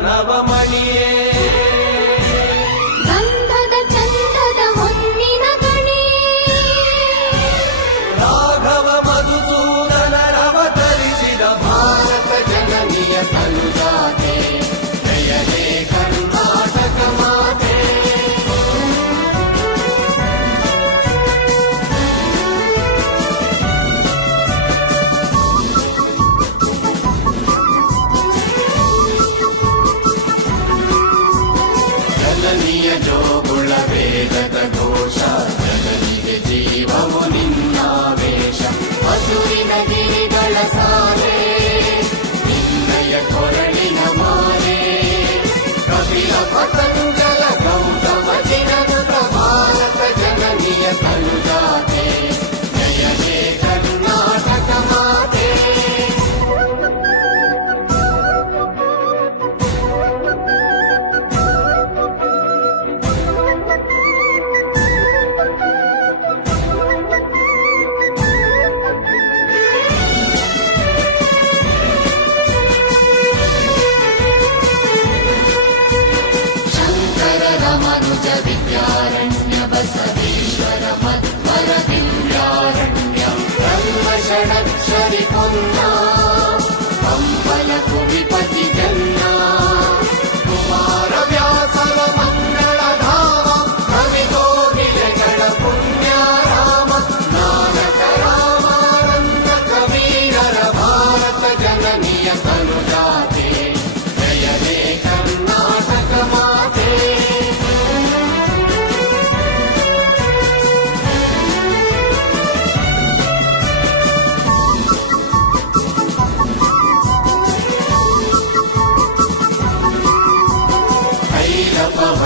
ನವಮಣಿಯೇ ಗಂಧದ ಚಂದದ ಹೊನ್ನಿನ ಗಣಿಯೇ ರಾಘವ ಮಧುಸೂದನರವತರಿಸಿದ ಭಾರತ ಜನನಿಯ ತನುಜಾತೆ ಜಯ ಹೇ ಕರ್ನಾಟಕ ಮಾತೆ ಜನನಿಯ ಜೋಗುಳ ವೇದದ ಘೋಷ ಜನನಿಗೆ ಜೀವವು ನಿನ್ನಾವೇಶ ಹಸುರಿನ ಗಿರಿಗಳ ಸಾಲೆ ನಿನ್ನಯ ಕೊರಳಿನ ಮಾಲೆ ಕಪಿಲ ಪತಂಜಲ ಗೌತಮ ಚಿರನುತ ಭಾರತ ಜನನಿಯ ತನುಜಾತೆ ಜಯ ಹೇ ಕರ್ನಾಟಕ ಮಾತೆ ಮನುಜ ವಿದ್ಯಾರಣ್ಯ ಬಸವೇಶ್ವರ ಮಧ್ವರ ದಿವ್ಯಾರಣ್ಯ ಬ್ರಹ್ಮ ಷಡಕ್ಷರಿ ಪುನ್ನ ಕಂಬಲ ಕುವಿಪತಿ ಜನ್ನ ಕುಮಾರ ವ್ಯಾಸರ ಮಂಗಳ ಧಾಮ ಕವಿಗೋಗಿಲೆಗಳ ಪುಣ್ಯ ರಾಮ ನಾನಕ ರಾಮಾನಂದ ಕವೀರರ ಭಾರತ ಜನನಿಯ ತನುಜಾತೆ ಜಯ ಹೇ ಕರ್ನಾಟಕ ಮಾತೆ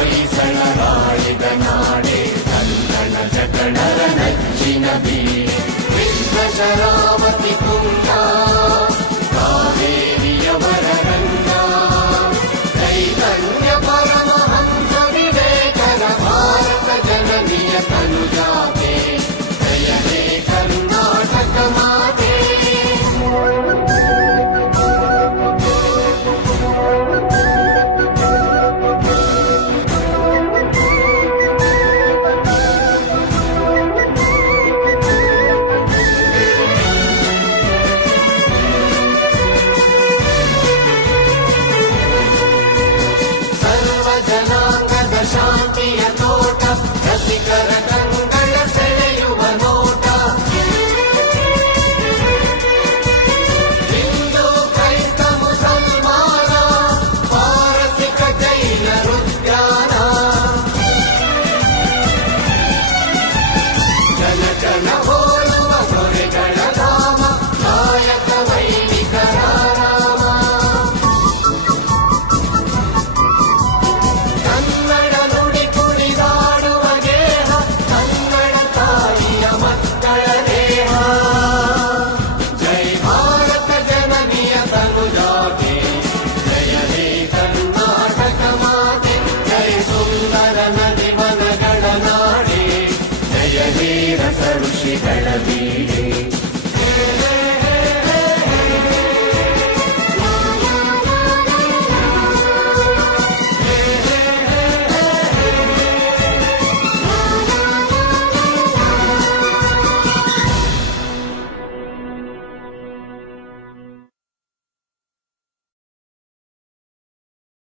ಹೊಯ್ಸಳರಾಳಿದ ನಾಡೆ ಕನ್ನಡ ಜಟಣರ ನಚ್ಚಿನ ಬೀಡೆ ವಿಶ್ವ ಶರಾವತಿ ತುಂಗ